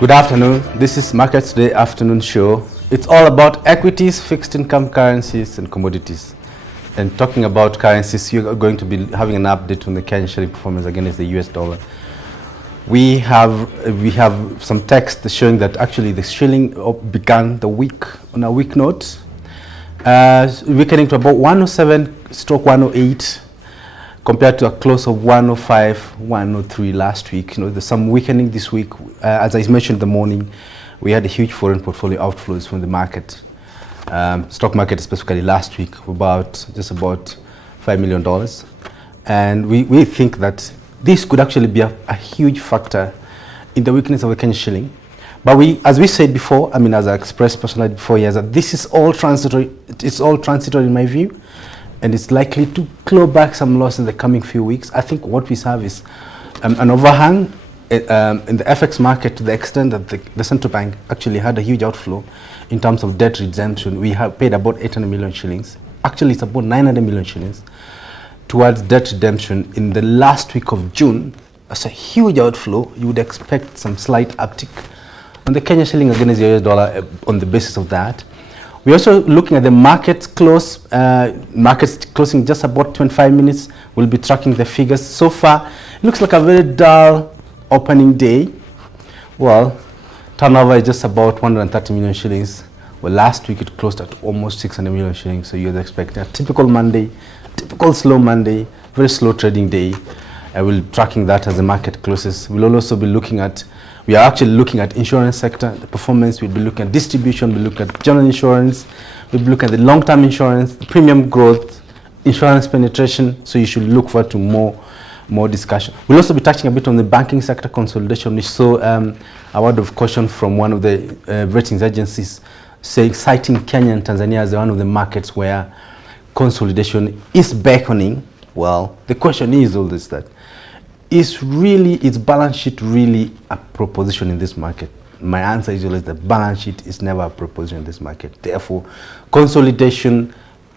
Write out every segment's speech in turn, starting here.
Good afternoon. This is Markets Day afternoon show. It's all about equities, fixed income currencies, and commodities. And talking about currencies, you're going to be having an update on the Kenyan shilling performance against the US dollar. We have some text showing that actually the shilling began the week on a weak note, weakening to about 107/108 compared to a close of 105/103 last week. You know, there's some weakening this week. As I mentioned in the morning, we had a huge foreign portfolio outflows from the market, stock market specifically last week, just about $5 million. And we think that this could actually be a huge factor in the weakness of the Kenyan shilling. But as we said before, as I expressed personally before years, that this is all transitory. It's all transitory in my view, and it's likely to claw back some loss in the coming few weeks. I think what we have is an overhang in the FX market to the extent that the central bank actually had a huge outflow in terms of debt redemption. We have paid about 800 million shillings. Actually, it's about 900 million shillings towards debt redemption in the last week of June. That's a huge outflow. You would expect some slight uptick on the Kenyan shilling against the US dollar on the basis of that. We're also looking at the markets closing just about 25 minutes. We'll be tracking the figures. So far, it looks like a very dull opening day. Well, turnover is just about 130 million shillings. Well, last week it closed at almost 600 million shillings. So you'd expect a typical Monday, typical slow Monday, very slow trading day. We'll be tracking that as the market closes. We'll also be we are actually looking at insurance sector, the performance. We'll be looking at distribution, we'll look at general insurance, we'll be looking at the long-term insurance, the premium growth, insurance penetration. So you should look forward to more discussion. We'll also be touching a bit on the banking sector consolidation. We saw a word of caution from one of the ratings agencies citing Kenya and Tanzania as one of the markets where consolidation is beckoning. Well, the question is always that, is balance sheet really a proposition in this market? My answer is always that balance sheet is never a proposition in this market. Therefore, consolidation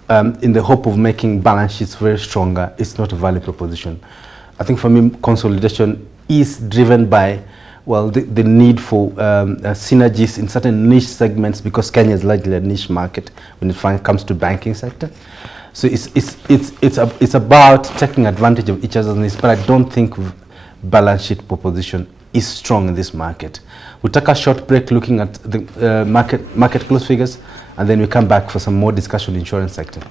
in the hope of making balance sheets very stronger is not a valid proposition. I think for me, consolidation is driven by, well, the need for synergies in certain niche segments, because Kenya is largely a niche market when it comes to banking sector. So it's about taking advantage of each other's needs, but I don't think balance sheet proposition is strong in this market. We'll take a short break looking at the market close figures, and then we come back for some more discussion on the insurance sector.